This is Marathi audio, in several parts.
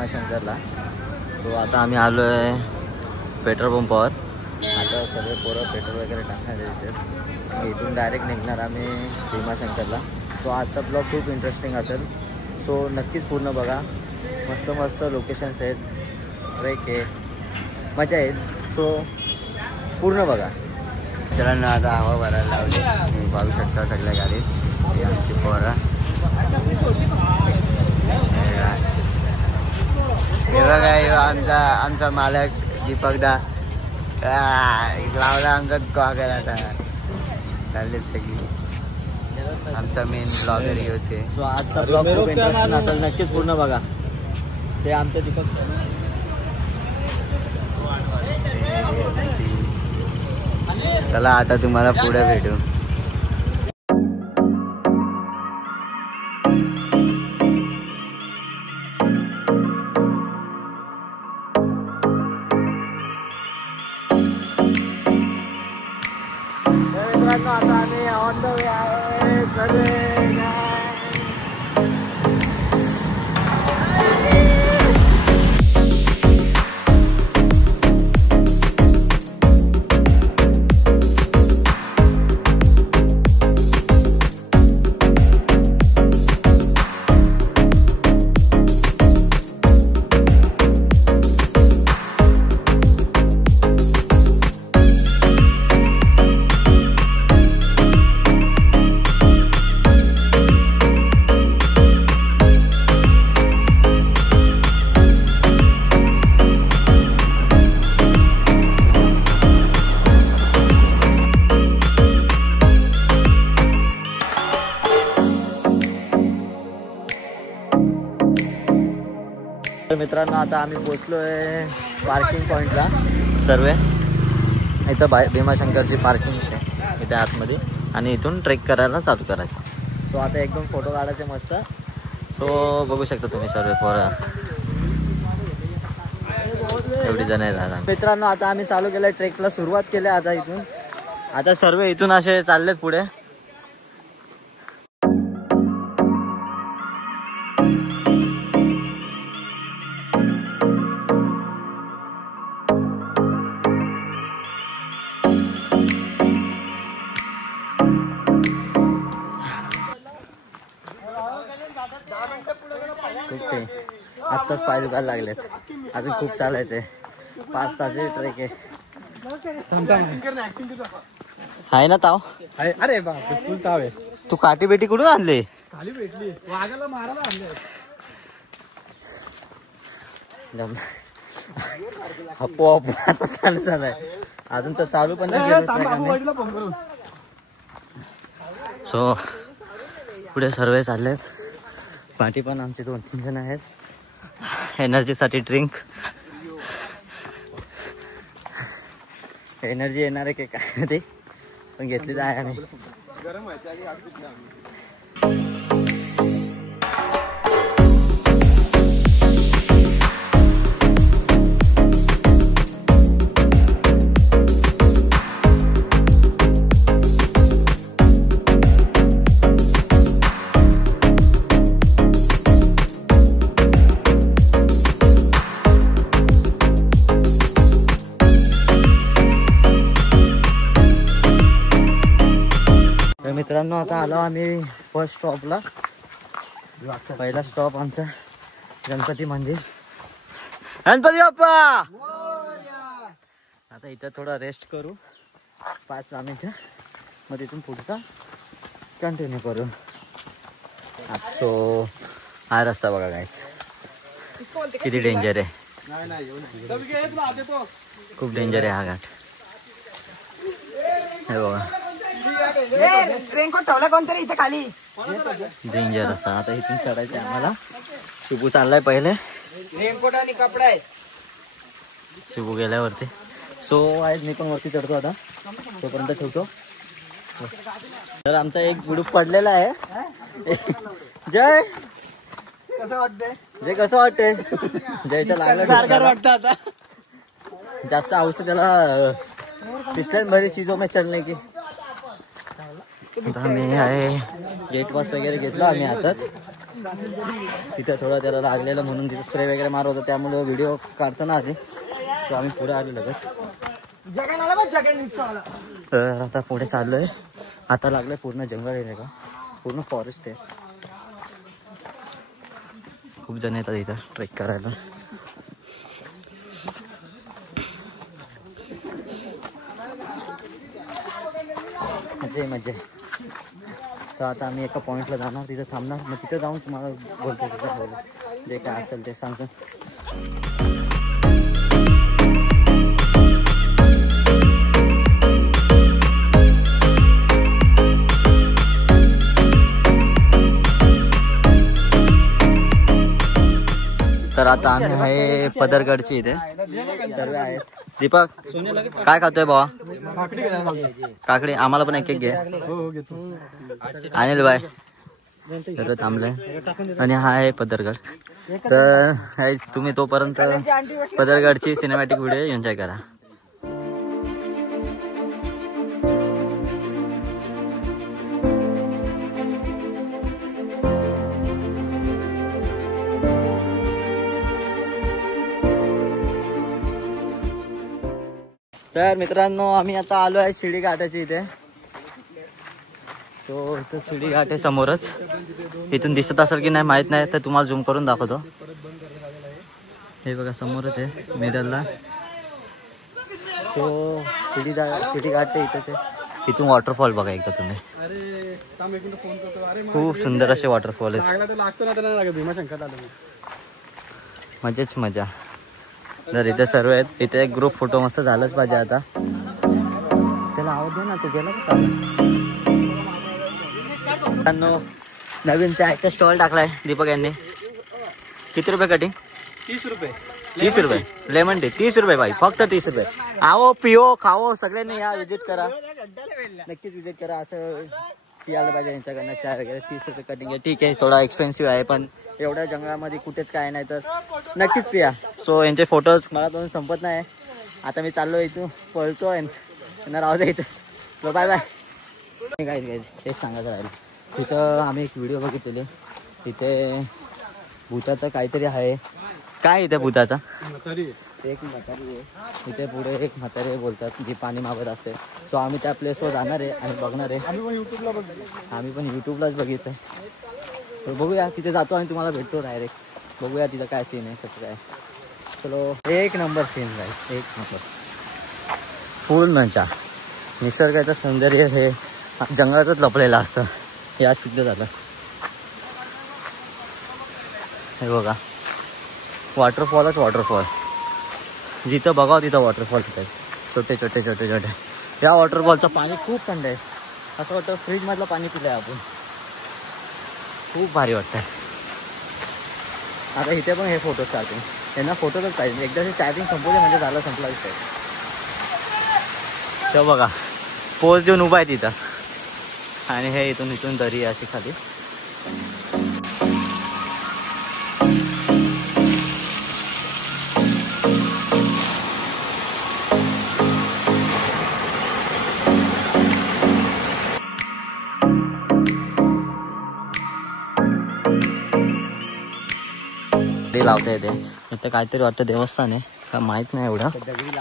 भीमाशंकरला. सो आता आम्ही आलो आहे पेट्रोल पंपावर. आता सगळे पोरं पेट्रोल वगैरे टाकणार आहेत. इथून डायरेक्ट निघणार आम्ही भीमाशंकरला. सो आजचा ब्लॉग खूप इंटरेस्टिंग असेल. सो नक्कीच पूर्ण बघा. मस्त मस्त लोकेशन्स आहेत, ट्रेक आहे, मजा येईल. सो पूर्ण बघा. मित्रांनो आता हवा भरायला लावली. तुम्ही पाहू शकता सगळ्या गाडीत आमची पोरं. हे बघा आमचा मालक दीपकदा लावला आमचा कॉकर. आता चाललेत सगळी. आमचा मेन ब्लॉगर होते. सो आजचा ब्लॉग खूप इंटरेस्टिंग असेल, नक्कीच पूर्ण बघा. ते आमचे दीपक. चला आता तुम्हाला पुढे भेटू. मित्रांनो आता आम्ही ऑन द वे आहे. मित्रांनो आता आम्ही पोचलो आहे पार्किंग पॉईंटला. सर्व इथं भीमाशंकरची पार्किंग आहे इथे आतमध्ये. आणि इथून ट्रेक करायला चालू करायचं. सो आता एकदम फोटो काढायचे मस्त. सो बघू शकता तुम्ही सर्व पोरं एवढी जण आहेत. आता मित्रांनो आता आम्ही चालू केलं ट्रेकला सुरुवात केली. आता इथून आता सर्व इथून असे चाललेत पुढे. आत्ताच पाय दुखायला लागलेत. अजून खूप चालायचंय. 5 तासाची ट्रेक आहे ना. ताव आहे. अरे बाप फुल ताव आहे. तू काठी बेटी कुठून आणली? खाली भेटली. वाघाला मारायला आणले. आपोआप आता चालू झालाय. अजून तर चालू पण नाही. सो पुढे सर्व चाललेत. पाठी पण आमचे 2-3 जण आहेत. एनर्जीसाठी ड्रिंक. एनर्जी येणार आहे की काय ते पण घेतली जाय आम्ही. गरम व्हायच्या आधी आग पितली आम्ही. मित्रांनो आता आलो आम्ही फर्स्ट स्टॉपला. पहिला स्टॉप आमचा गणपती मंदिर. गणपती बाप्पा. आता इथं थोडा रेस्ट करू 5 मिनिटं. मग तिथून पुढचा कंटिन्यू करू. सो हा रस्ता बघा गाईस किती डेंजर आहे. खूप डेंजर आहे हा घाट. हे बघा रेनकोट ठेवला कोणतरी इथे खाली. डेंजर रस्ता. आता इथून चढायचं आम्हाला. शुभू चाललाय पहिले. रेनकोट आणि कपडा आहे. शुभू गेल्यावरती. सो आहेत मी पण वरती चढतो आता. तोपर्यंत ठेवतो. तर आमचा एक गुडूप पडलेला आहे. जय कसं वाटतंय? जय कसं वाटतंय? जयच्या लागला वाटतं आता. जास्त औषध त्याला पिछले भरी चीजों में चलने की. आता आम्ही आहे गेट पास वगैरे घेतला आम्ही आताच. तिथे थोडं त्याला लागलेलं म्हणून तिथे स्प्रे वगैरे मारत होतं, त्यामुळे व्हिडिओ काढताना आधी तो आम्ही पुढे आलो लगेच. तर आता पुढे चाललोय. आता लागलंय पूर्ण जंगल एरिया का, पूर्ण फॉरेस्ट आहे. खूप जण येतात इथं ट्रेक करायला. मजा. तर आता आम्ही एका पॉईंटला जाणार, तिथं थांबणार, मग तिथं जाऊन तुम्हाला बोलतो जे काय असेल ते सांगतो. तर आता आम्ही आहे पदरगडची इथे सर्व आहेत. दीपक काय खातोय भावा? काकडी. आम्हाला पण एक घे. अनिल बाय तर थांबलंय. आणि हा आहे पदरगड. तर तुम्ही तोपर्यंत पदरगडची सिनेमॅटिक व्हिडिओ एन्जॉय करा. तर मित्रांनो आम्ही आता आलो आहे शिडी घाटाची इथे. तो इथं शिडी घाट आहे समोरच. इथून दिसत असेल की नाही माहित नाही, तर तुम्हाला झूम करून दाखवतो. हे बघा समोरच आहे मिडलला. तो शिडी घाट आहे इथेच आहे. इथून वॉटरफॉल बघा एकदा तुम्ही. खूप सुंदर असे वॉटरफॉल आहेत. मजेच मजा. तर इथे सर्व आहेत. इथे एक ग्रुप फोटो मस्त झालाच पाहिजे. आता त्याला आवाज दे ना, तू गेला का? नवीन चायचा स्टॉल टाकलाय दीपक यांनी. किती रुपये कटिंग? 30 रुपये. 30 रुपये लेमन टी. 30 रुपये भाई, फक्त 30 रुपये. आओ पिओ खाओ सगळ्यांनी या, विजिट करा, नक्कीच विजिट करा. असं पियाला पाहिजे यांच्याकडनं चाय वगैरे. 30 रुपये कटिंग आहे. ठीक आहे थोडा एक्सपेन्सिव्ह आहे, पण एवढ्या जंगलामध्ये कुठेच काय नाही, तर नक्कीच पिया. सो यांचे फोटोज मला पण संपत नाही. आता मी चाललो इथून, पळतोय त्यांना राहू दे इथं. Bye bye. गाईज एक सांगायचं राहिलं. तिथं आम्ही एक व्हिडिओ बघितलेली. तिथे भूताचं काहीतरी आहे. काय इथे भूताचा? एक म्हातारी आहे इथे. पुढे एक म्हातारी बोलतात जी पाणी मागत असते. सो आम्ही त्या प्लेसवर जाणार आहे आणि बघणार आहे. आम्ही पण युट्यूबलाच बघितलं. तर बघूया तिथे जातो आणि तुम्हाला भेटतो डायरेक्ट. बघूया तिथं काय सीन आहे कसं काय. चलो एक नंबर सीन आहे. एक नंबर फुल मजा. निसर्गाचं सौंदर्य हे जंगलातच लपलेलं असतं. या सिद्ध झालं. हे बघा वॉटरफॉलच वॉटरफॉल. जिथं बघावं तिथं वॉटरफॉल तिथे छोटे छोटे छोटे छोटे. या वॉटरफॉलचं पाणी खूप थंड आहे. असं वाटतं फ्रीजमधलं पाणी पिलं आहे आपण. खूप भारी वाटतं. आता इथे पण हे फोटोज काढतो. यांना फोटोच पाहिजे. एकदा ते चार्जिंग संपवले म्हणजे झालं, संपला विषय. तर बघा पोज देऊन उभा आहे तिथं. आणि हे इथून दरी अशी खाली. लावता येते इथे. काहीतरी वाटतं देवस्थान आहे का माहित नाही एवढं,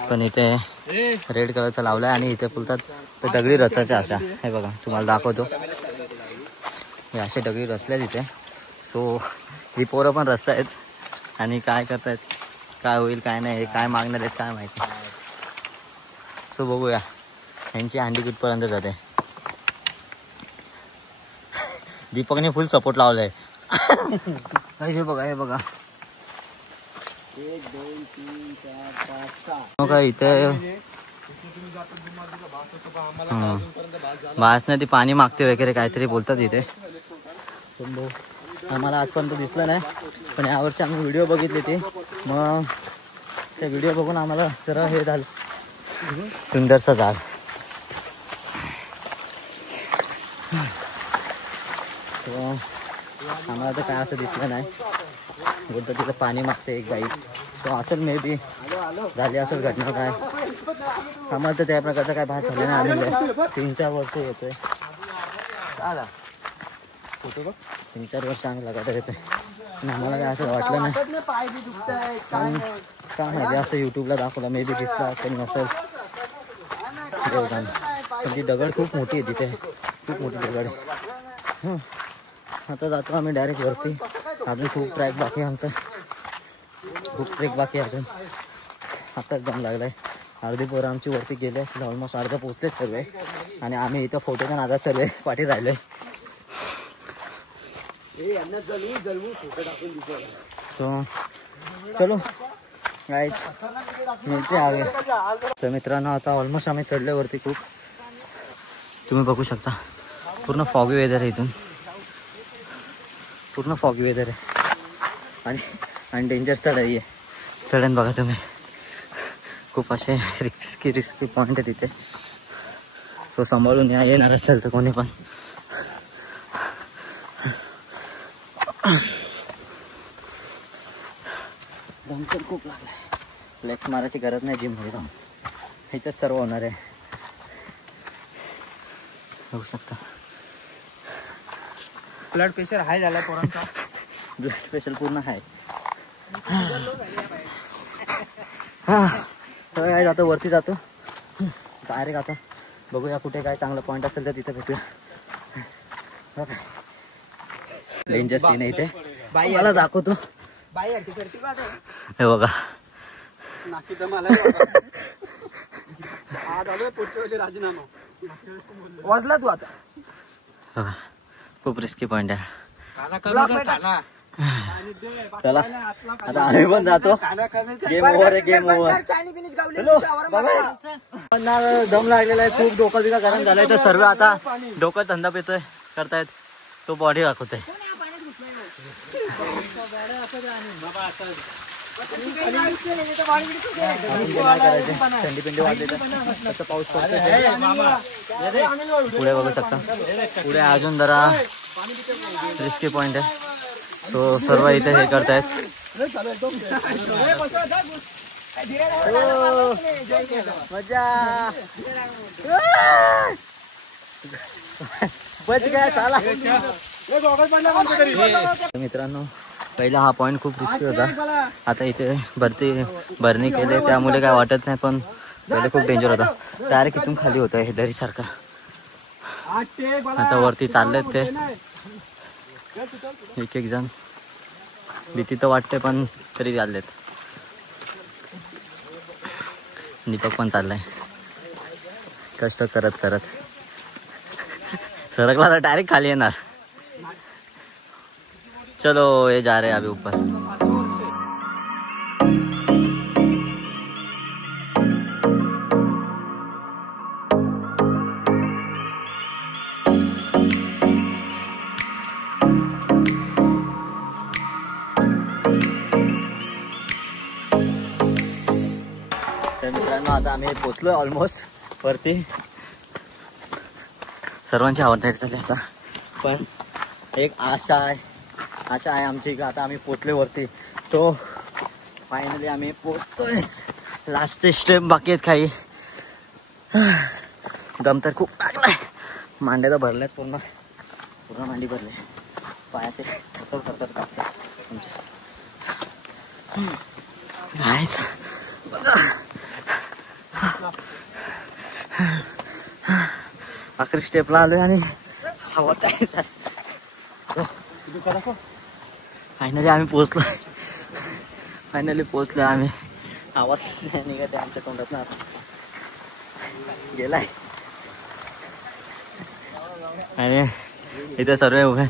पण इथे रेड कलरचं लावलंय. आणि इथे बोलतात तर दगडी रचायच्या अशा. हे बघा तुम्हाला दाखवतो. हे असे दगडी रचले तिथे. सो ही पोरं पण रचतायत आणि काय करतायत, काय होईल काय नाही, काय मागणार आहेत काय माहिती. सो बघूया यांची हंडी कुठपर्यंत जाते. दीपकने फुल सपोर्ट लावलाय. हे बघा हे बघा 1 2 3 4 5 6 इथे भासनं ती पाणी मागते वगैरे काहीतरी बोलतात इथे. आम्हाला आजपर्यंत दिसलं नाही, पण यावर्षी आम्ही व्हिडिओ बघितले ते. मग ते व्हिडिओ बघून आम्हाला जरा हे झालं. सुंदरचं झाड. आम्हाला तर काय असं दिसलं नाही. बोलतं तिथं पाणी मागते एक बाई. तो असेल मे बी झाली असेल घटना काय. आम्हाला तर त्या प्रकारचा काय भात झाला नाही. आम्ही 3-4 वर्ष येतोय. फोटो बघ 3-4 वर्ष आम्ही लगातार येतोय आणि आम्हाला काय असं वाटलं नाही. पाय बी दुखताय काय नाही. काय माहिती असं यूट्यूबला दाखवलं मे बी दिसला असेल नसेल देवगान. पण ती दगड खूप मोठी आहे तिथे, खूप मोठी दगड आहे. आता जातो आम्ही डायरेक्ट वरती. अजून खूप ट्रॅक बाकी आहे आमचा, खूप ट्रेक बाकी आहे अजून. आत्ताच दम लागला आहे. अर्धी पोरं आमची वरती गेले असतील, ऑलमोस्ट अर्धा पोचलेच सर्व आणि आम्ही इथं फोटोच्या नादात सर्व पाठी राहिले. सो चलो गाईज मिळते आगे. तर मित्रांनो आता ऑलमोस्ट आम्ही चढले वरती. खूप तुम्ही बघू शकता पूर्ण फॉगी वेदर आहे इथून, पूर्ण फॉगी वेदर आहे आणि डेंजर चढाई आहे. चढण बघा तुम्ही, खूप असे रिस्की पॉईंट आहे तिथे. सो सांभाळून या, येणार असेल तर कोणी पण. दम तर खूप लागलाय. लेग्स मारायची गरज नाही जिममध्ये जाऊन, इथंच सर्व होणार आहे. बघू शकता ब्लड प्रेशर हाय झालाय पोरांचा. ब्लड प्रेशर पूर्ण आहे. काय जातो वरती जातो डायरेक्ट. आता बघूया कुठे काय चांगलं पॉईंट असेल तर तिथे भेटूया. डेंजर सीन आहे इथे, मला दाखवतो. हे बघा वाजला तू आता. खूप रिस्की पॉईंट आहे. चला आता आम्ही पण जातो. गेम ओव्हर आहे, गेम ओव्हर. दम लागलेला आहे खूप, डोकं बिका गरम झालंय. तर सर्व आता डोकं धंदा पितोय करतायत, तो बॉडी दाखवतोय. थंडी पिंडी वाजली तर पाऊस पडतोय. पुढे बघू शकता, पुढे अजून जरा रिस्की पॉइंट आहे. सो सर्व इथे हे करतायत. मजा बच काय साला. मित्रांनो पहिला हा पॉइंट खूप रिस्की होता. आता इथे भरणी केले त्यामुळे काय वाटत नाही, पण पहिले खूप डेंजर होता. डायरेक्ट इथून खाली होतं हे दरी सारखा. आता वरती चाललेत ते एक जण. भीती तर वाटते पण तरी चाललेत. दीपक पण चाललाय कष्ट करत करत. सरकला तर डायरेक्ट खाली येणार. चलो ये जा रहे हैं अभी ऊपर. तर मित्रांनो आता आम्ही पोचलोय ऑलमोस्ट वरती. सर्वांची आवडते झाली आता, पण एक आशा आहे आमची की आता आम्ही पोचले वरती. सो फायनली आम्ही पोचतोय. लास्ट स्टेप बाकी आहेत काही. दम तर खूप लागलाय. मांड्या तर भरल्यात पूर्ण मांडी भरले. पायाचे थरथर कापतात तुमच्या. अकरा स्टेपला आलोय आणि हवा आहे. फायनली आम्ही पोचलोय आम्ही. आवाज निघत आहे आमच्या तोंडात ना. गेलाय आणि इथे सर्व उभे.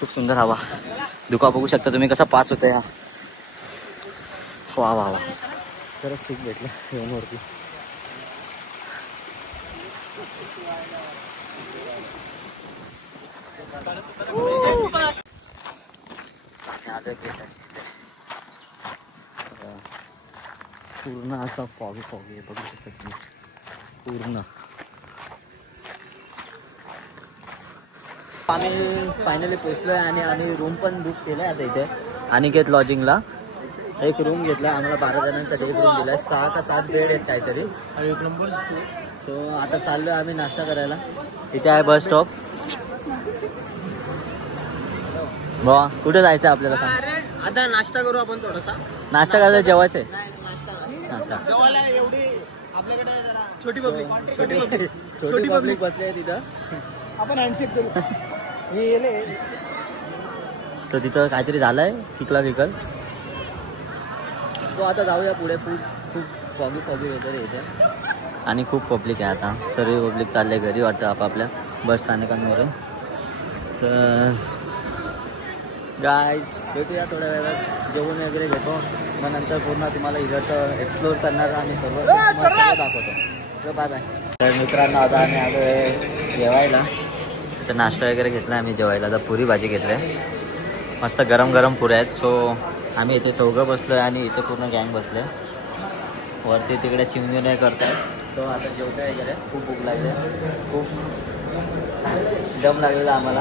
खूप सुंदर हवा. धुका बघू शकता तुम्ही कसा पास होतोय. वा वा वा, खरंच सीट भेटलं येऊन वरती. पूर्ण असा फॉगी आहे बघू शकता तुम्ही. पूर्ण आम्ही फायनली पोचलोय आणि आम्ही रूम पण बुक केलाय आता इथे अनिकेत लॉजिंगला. एक रूम घेतला आम्हाला 12 जणांसाठी एक रूम दिलाय 6 का 7 बेड आहेत काहीतरी. एक नंबर. सो आता चाललोय आम्ही नाश्ता करायला. इथे आहे बस स्टॉप. बाबा कुठे जायचं आपल्याला सांग. आता नाश्ता करू आपण थोडासा. नाश्ता करायला जेवायचंय. नाश्ता जेवायला एवढी आपल्याकडे जरा छोटी छोटी पब्लिक बसली आहे तिथं. आपण हँडशेक करू. मी येले तर तिथं काहीतरी झालंय विकल. सो आता जाऊया पुढे. खूप फॉगी वगैरे येते आणि खूप पब्लिक आहे. आता सर्व पब्लिक चालले घरी वाटतं आपापल्या बस स्थानकांवरून. तर गाईज भेटूया थोड्या वेळात. जेवण वगैरे घेतो मग नंतर पूर्ण तुम्हाला इकडचं एक्सप्लोर करणार आणि सर्व दाखवतो. तर बाय बाय. तर मित्रांनो आता आम्ही आलो आहे जेवायला. तर नाश्ता वगैरे घेतला आम्ही जेवायला. आता पुरी भाजी घेतली आहे. मस्त गरम पुऱ्या आहेत. सो आम्ही इथे चौघं बसलो आहे आणि इथे पूर्ण गँग बसले. वरती तिकडे चिमणी नाही करताय. तो आता जेवतोय वगैरे. खूप भूक लागली. खूप दम लागलेला आम्हाला.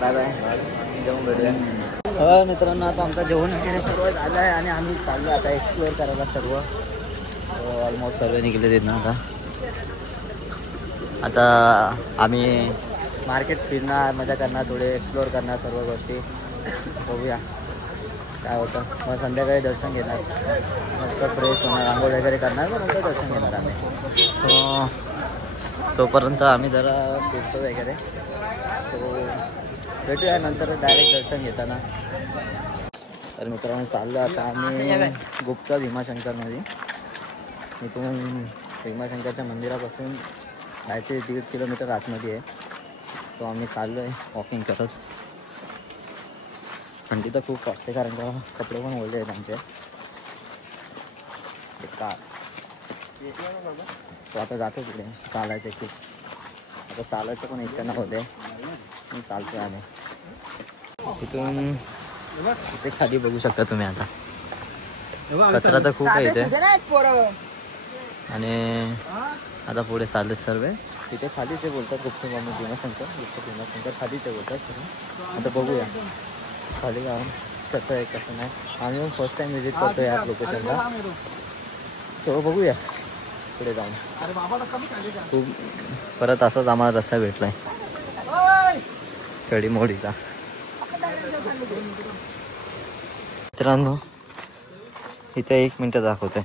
Bye bye. जेवण भेटूया. हो मित्रांनो आता आमचं जेवण वगैरे सर्व झालं आहे आणि आम्ही चाललो आता एक्सप्लोअर करायला सर्व. ऑलमोस्ट सर्व निघले आहेत ना आता आम्ही मार्केट फिरणार मजा करणार थोडे एक्सप्लोअर करणार सर्व गोष्टी. बघूया काय होतं. मग संध्याकाळी दर्शन घेणार. मस्त फ्रेश होणार आंघोळ वगैरे करणार मग नंतर दर्शन घेणार आम्ही. सो तोपर्यंत आम्ही जरा फिरतो वगैरे. सो भेटूया नंतर डायरेक्ट दर्शन घेताना. तर मित्रांनो चाललो आता आम्ही गुप्ता भीमाशंकरमध्ये. इथून भीमाशंकरच्या मंदिरापासून जायचे 1.5 किलोमीटर आतमध्ये आहे. सो आम्ही चाललो आहे वॉकिंग करत. पण तिथं खूप कॉस्ट आहे कारण का कपडे पण ओढले आहेत आमचे. सो आता जातो तिकडे चालायचं खूप. आता चालायचं पण इच्छा नव्हते चालतोय आम्ही. तिथून इथे खाली बघू शकता तुम्ही. आता कचरा तर खूप आहे इथे आणि आता पुढे चालले सर्व. तिथे खालीच आहे बोलतात गुप्त भीमाशंकर खालीच आहे बोलतात. आता बघूया खाली जाऊन कसं आहे कसं नाही. आम्ही फर्स्ट टाइम व्हिजिट करतो या लोकेशनला. तो बघूया पुढे जाऊन. खूप परत असाच आम्हाला रस्ता भेटलाय कढीमोडीचा. मित्रांनो इथे 1 मिनिट दाखवतोय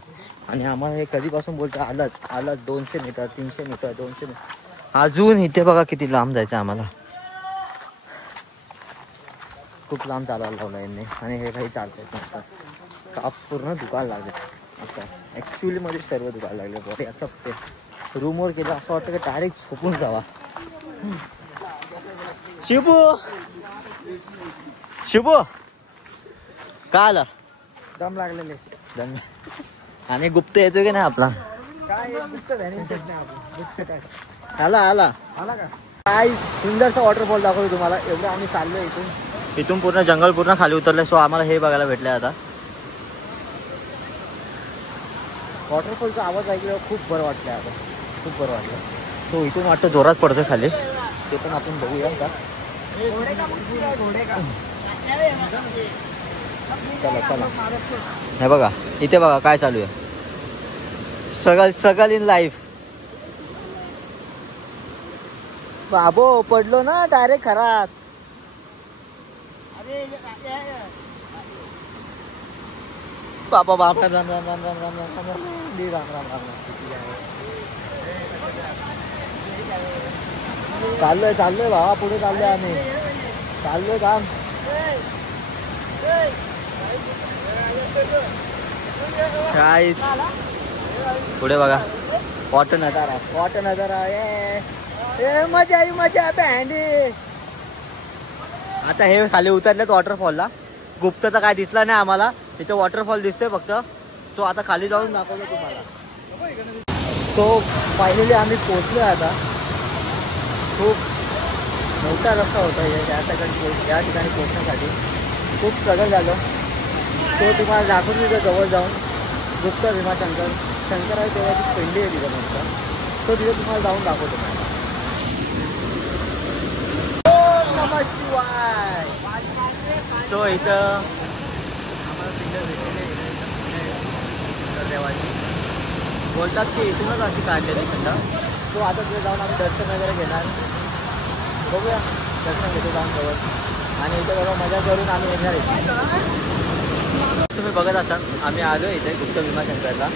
आणि आम्हाला हे कधीपासून बोलतो आलाच 200 मीटर 300 मीटर 200 मीटर. अजून इथे बघा किती लांब जायचं आम्हाला. खूप लांब चालायला लावलं यांनी आणि हे काही चालत नसतात. काप्स पूर्ण दुखायला लागले आता. ॲक्च्युली मध्ये सर्व दुखायला लागले. बरे आता ते रूमवर गेलं असं वाटतं की डायरेक्ट झोपून जावा. शिबू का आला. दम लागलेले. दम आणि गुप्त येतो की नाही आपला. काय गुप्त काय आला का काय सुंदरसा वॉटरफॉल दाखवतो तुम्हाला. एवढं आम्ही चाललोय इथून पूर्ण जंगल पूर्ण खाली उतरलंय. सो आम्हाला हे बघायला भेटलंय आता. वॉटरफॉलचा आवाज ऐकल्यावर खूप बरं वाटलं आता. खूप बरं वाटलं. सो इथून वाटतं जोरात पडतं खाली. ते पण आपण बघूया का. चला हे बघा इथे बघा काय चालू आहे. Struggle in life. बाबो पडलो ना डायरेक्ट खरात. बाबा बाप राम. चाललोय बाबा पुढे चाललोय आम्ही. चाललोय काम. काहीच पुढे बघा वॉटर नजारा ए मजा बँडी. आता हे खाली उतरलेत वॉटरफॉलला. गुप्तचा काय दिसला नाही आम्हाला. इथे वॉटरफॉल दिसतोय फक्त. सो आता खाली जाऊन दाखवतो तुम्हाला. सो फायनली आम्ही पोहोचलोय आता. खूप मोठा रस्ता होता या ठिकाणी पोहोचण्यासाठी. खूप स्ट्रगल झालं. तो तुम्हाला दाखवून तिथं जवळ जाऊन गुप्त भीमाशंकर शंकराच्या देवाची पिंडी आहे तिथं नंतर. तो तिथे तुम्हाला जाऊन दाखवतो. नमः शिवाय. सो इथं देवाची बोलतात की इथूनच अशी काढलेली खंड. तो आता तिथे जाऊन आम्ही दर्शन वगैरे घेणार. बघूया दर्शन घेतो जाऊन जवळ आणि इथे बघा मजा करून आम्ही येणार इथे. तुम्ही बघत असाल आम्ही आलो इथे गुप्त भीमाशंकरला.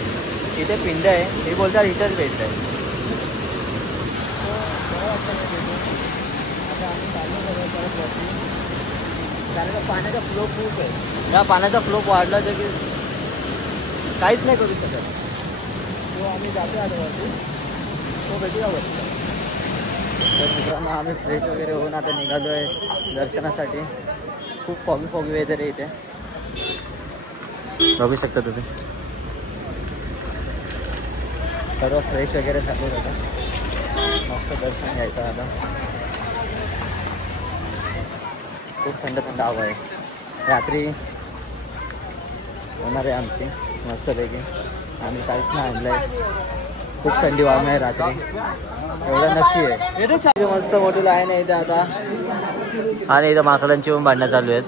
इथे पिंड आहे हे बोलतात इथेच भेटत आहे. आता आम्ही चालू करत वरती कारण का पाण्याचा फ्लो खूप आहे. या पाण्याचा फ्लो वाढला तर की काहीच नाही करू शकत. तो आम्ही जातो आता वरती तो भेटूया वरती. तर मित्रांनो आम्ही फ्रेश वगैरे होऊन आता निघालो आहे दर्शनासाठी. खूप फॉगी वेदर आहे इथे बघू शकता तुम्ही. सर्व फ्रेश वगैरे झाले आता मस्त दर्शन घ्यायचं आता. खूप थंड हवा आहे. रात्री होणार आहे आमची मस्तपैकी. आम्ही काहीच नाही आणलं आहे. खूप थंडी वाढणार आहे रात्री एवढं नक्की आहे. इथे मस्त मोठी लाईन आहे इथे आता आणि इथं माकडांची पण भांडणं चालू आहेत.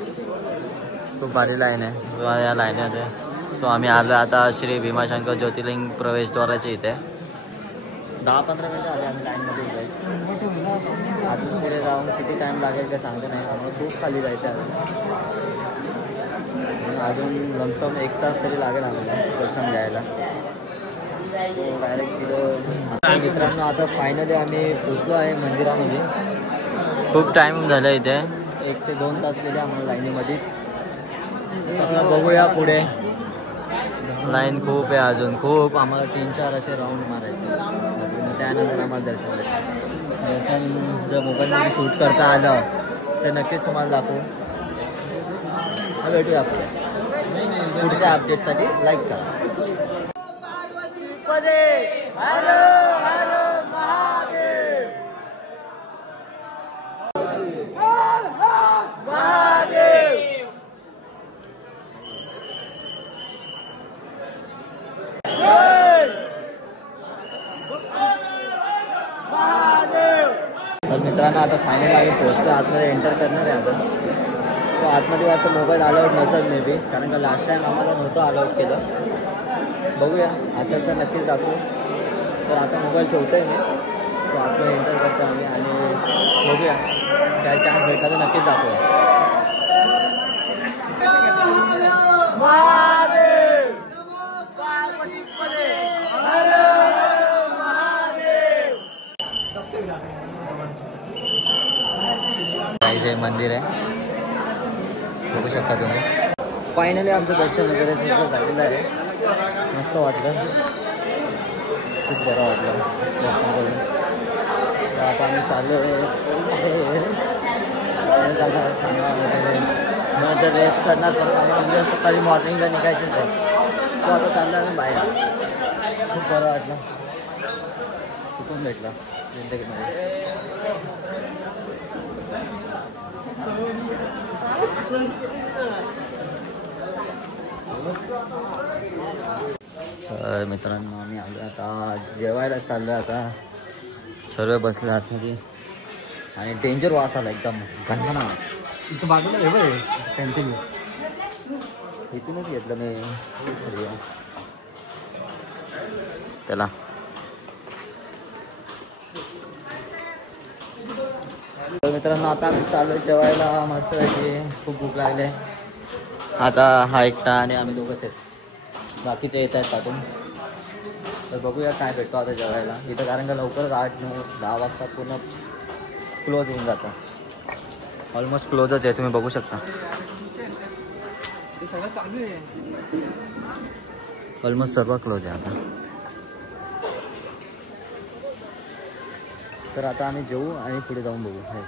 खूप भारी लाईन आहे या लाईनमध्ये. सो आम्ही आलो आता श्री भीमाशंकर ज्योतिर्लिंग प्रवेशद्वाराच्या इथे. 10-15 मिनटं आले आम्ही लाईनमध्ये इथे. अजून पुढे जाऊन किती टाईम लागेल ते सांगते नाही. आम्हाला खूप खाली जायचं आहे. अजून लमसम 1 तास तरी लागेल आम्हाला दर्शन घ्यायला. डायरेक्ट तिथं मित्रांनो आता फायनली आम्ही पोचलो आहे मंदिरामध्ये. खूप टाईम झालं इथे 1 ते 2 तास गेले आम्हाला लाईनीमध्येच. बघूया पुढे लाईन खूप आहे अजून खूप. आम्हाला 3-4 असे राऊंड मारायचे. त्यानंतर आम्हाला दर्शन जर मोबाईलमध्ये शूट करता आलं तर नक्कीच तुम्हाला दाखवू. भेटूया आपल्या पुढच्या अपडेटसाठी लाईक करा. तर मित्रांनो आता फायनली आम्ही पोहोचतो. आतमध्ये एंटर करणार आहे आपण. सो आतमध्ये वाटतं मोबाईल अलाउड नसत मे बी कारण का लास्ट टाईम आम्हाला नव्हतं अलाउड केलं. बघूया असेल तर नक्कीच दाखवू. तर आता मोबाईल ठेवतो आहे मी. सो आतमध्ये एंटर करतो आम्ही आणि बघूया काय चान्स भेटला तर नक्कीच दाखवूया. हे मंदिर आहे बघू शकता तुम्ही. फायनली आमचं दर्शन वगैरे सगळं झालेलं आहे. मस्त वाटलं खूप बरं वाटलं दर्शन करून. तर आता आम्ही चाललो सांगा वगैरे नंतर रेस्ट करणार. परत आम्हाला म्हणजे सकाळी मॉर्निंगला निघायचंच आहे. तो आता चालला आम्ही बाहेर. खूप बरं वाटलं सुकून भेटला जिंदगीमध्ये. तर मित्रांनो आम्ही आलो आता जेवायला चाललो. आता सर्व बसले आतमध्ये आणि डेंजर वास आला एकदम घाणघाणा. इथं बाजूला हे बघ कॅन्टीन इथूनच घेतलं मी त्याला. तर मित्रांनो आता आम्ही चाललो जेवायला मस्त आहे. खूप भूक लागले. आता हा एकटा आणि आम्ही दोघंच आहेत. बाकीचे येत आहेत टाकून. तर बघूया काय भेटतो आता जेवायला इथं कारण का लवकरच 8-9-10 वाजता पूर्ण क्लोज होऊन जातं. ऑलमोस्ट क्लोजच आहे तुम्ही बघू शकता. सगळं चालू आहे. ऑलमोस्ट सर्व क्लोज आहे आता. तर आता आम्ही जेवू आणि पुढे जाऊन बघू.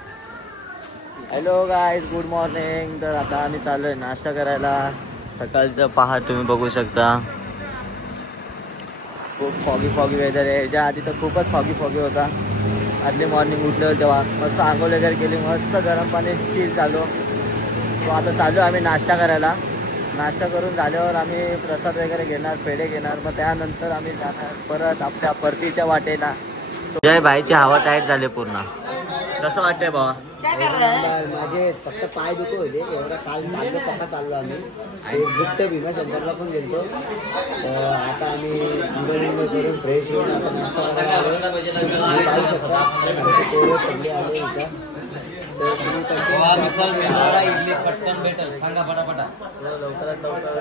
Hello guys good morning. तर आता आम्ही चाललो आहे नाश्ता करायला. सकाळचं पहाट तुम्ही बघू शकता. खूप फॉगी वेदर आहे. याच्या आधी तर खूपच फॉगी होता. अर्ली मॉर्निंग उठलं तेव्हा मस्त आंघोळ वगैरे केली. मस्त गरम पाणी चिल चालू. सो आता चालू आम्ही नाश्ता करायला. नाश्ता करून झाल्यावर आम्ही प्रसाद वगैरे घेणार पेढे घेणार. मग त्यानंतर आम्ही जाणार परत आपल्या परतीच्या वाटेला. जय बाईची हवा टाईट झाली पूर्ण. कसं वाटतंय भावा? काय कर रहा है? माझे फक्त पाय दुखत होते एवढा काल चाललो पक्का चाललो आम्ही आणि गुप्त भीमाशंकरला पण गेलतो आता आम्ही अंघोळ करून फ्रेश होऊन आता नाश्ता करायला आलो. तुम्ही पाहू शकता आमचे पोरं सगळे आले इथं तर तुम्ही लवकरात लवकर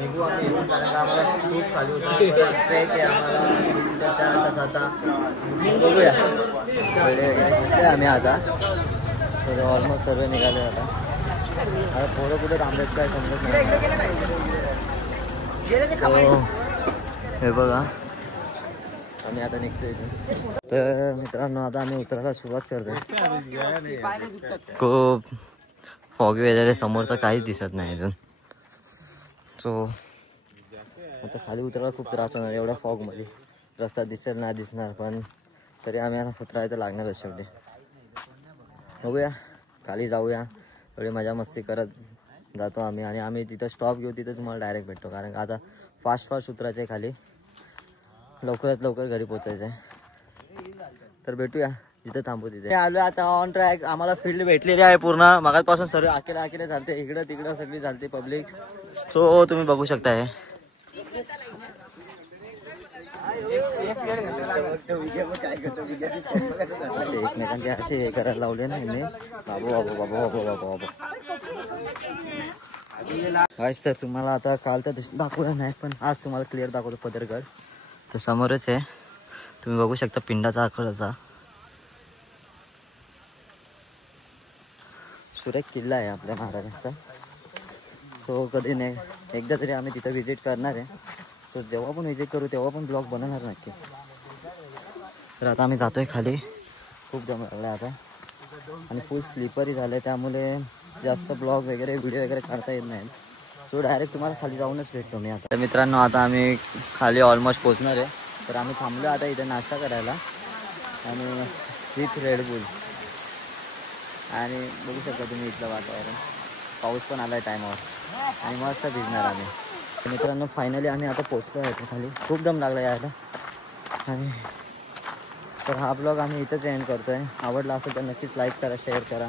निघू आम्ही इथून कारण का आम्हाला खूप खाली होतं ट्रेक आहे आम्हाला 4 तासाचा. बघूया आम्ही आता तर ऑलमोस्ट सर्व निघाले आता थोडं कुठे थांबत काय समजत इकडे नाही. गेले पाहिजे. गेले ते खवळे. हे बघा आम्ही आता निघतो इथून. तर मित्रांनो आता आम्ही उतरायला सुरुवात करतोय. खूप फॉगी वगैरे समोरचं काहीच दिसत नाही इथून. सो आता खाली उतरायला खूप त्रास होणार एवढ्या फॉगमध्ये. रस्ता दिसेल ना दिसणार पण तरी आम्ही आता उतरायला लागणारच शेवटी. बघूया खाली जाऊया थोडी मजा मस्ती करत जातो आम्ही आणि आम्ही तिथं स्टॉप घेऊ तिथं तुम्हाला डायरेक्ट भेटतो कारण का आता फास्ट उतरायचं आहे खाली लवकरात लवकर घरी पोचायचं आहे. तर भेटूया तिथे थांबू तिथे आलो आता ऑन ट्रॅक. आम्हाला फील्ड भेटलेली आहे पूर्ण मगाचपासून सर्व आकेले चालते इकडं तिकडं सगळी चालते पब्लिक. सो तुम्ही बघू शकता हे एकमेकांचे असे हे करायला लावले ना यांनी. बाबू आज तर तुम्हाला आता काल तर दाखवलं नाही पण आज तुम्हाला क्लिअर दाखवतो पदरगड. तर समोरच आहे तुम्ही बघू शकता पिंडाचा आकडाचा सुरेख किल्ला आहे आपल्या महाराष्ट्राचा. सो कधी नाही एकदा तरी आम्ही तिथं व्हिजिट करणार आहे. सो जेव्हा पण व्हिजिट करू तेव्हा पण ब्लॉग बनवणार नक्की. तर आता आम्ही जातोय खाली. खूप दम लागला आता आणि फुल स्लीपरही झालं त्यामुळे जास्त ब्लॉग वगैरे व्हिडिओ वगैरे काढता येत नाही. सो डायरेक्ट तुम्हाला खाली जाऊनच भेटतो मी आता. तर मित्रांनो आता आम्ही खाली ऑलमोस्ट पोचणार आहे. तर आम्ही थांबलो आता इथे नाश्ता करायला आणि विथ रेडबुल आणि बघू शकता तुम्ही इथलं वातावरण. पाऊस पण आला आहे टायमावर आणि मस्त भिजणार आम्ही. तर मित्रांनो फायनली आम्ही आता पोचलो आहे खाली. खूप दम लागला यायला आणि तर हा ब्लॉग आम्ही इथंच एंड करतो आहे. आवडला असेल तर नक्कीच लाईक करा शेअर करा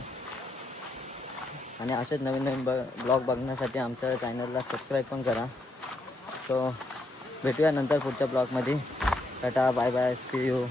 आणि असेच नवीन ब्लॉग बघण्यासाठी आमच्या चॅनलला सबस्क्राईब पण करा. सो भेटूया नंतर पुढच्या ब्लॉगमध्ये. Tata bye bye see you.